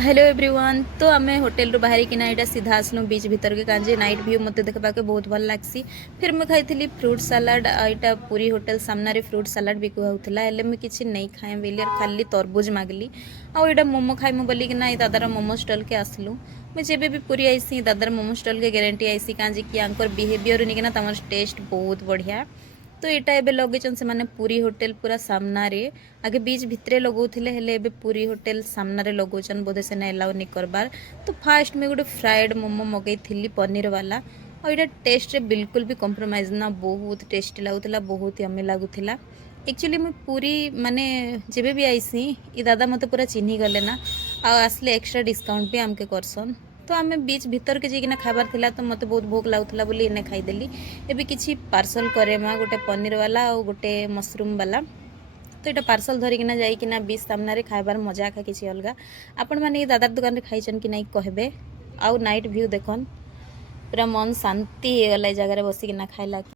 Hello everyone. तो आम hotel रू बाहर कि यहाँ सीधा आसलु बीच भीतर के काजे नाइट व्यू मत देखा बहुत भल लग्सी। फिर मुझे खाई फ्रूट सालाड। यहाँ पूरी होटेल सामने फ्रूट सालाड बिकु होता है, मुझे किसी नहीं खाए बोली खाली तरबुज मागली। आईटा मोमो खाइमु बोलिकी दादार मोमो स्टल के आसलु। मुझे भी पूरी आईसी दादार मोमो स्टल के गारंटी आईसी कहीं कि बिहेवियर नहीं तमर टेस्ट बहुत बढ़िया। तो यहाँ एवं लगे से माने पूरी होटेल पूरा सामने आगे बीच भितरे लगौले हेले पूरी होटेल सामने लगौन बोधे से एलाउ नहीं करबार। तो फास्ट में गोटे फ्राइड मोमो मगई पनीर वाला और यहाँ टेस्ट रे बिल्कुल भी कॉम्प्रोमाइज ना, बहुत टेस्टी लगुला, बहुत यमी लगुला। एक्चुअली मुझे पूरी माने जेबे भी आईसी ये दादा मत पूरा चिन्ही गले ना, आसले एक्स्ट्रा डिस्काउंट भी आमके करसन। तो आम बीच भीतर के जाइना खाबार थिला तो मत बहुत भोक लगुला बोली इन्हें खाईदेली। एबे किसी पार्सल करे माँ गोटे पनीर वाला और गोटे मशरूम वाला। तो यहाँ पार्सल धरिकिना जाइकिना बीच सामने खाइबार मजा आखा किसी अलग। आपण मैंने दादार दुकान रे खाइछन कि नहीं कहबे। आउ नाइट व्यू देखन, पूरा मन शांति हो गला जगह बसिकिना खाइला।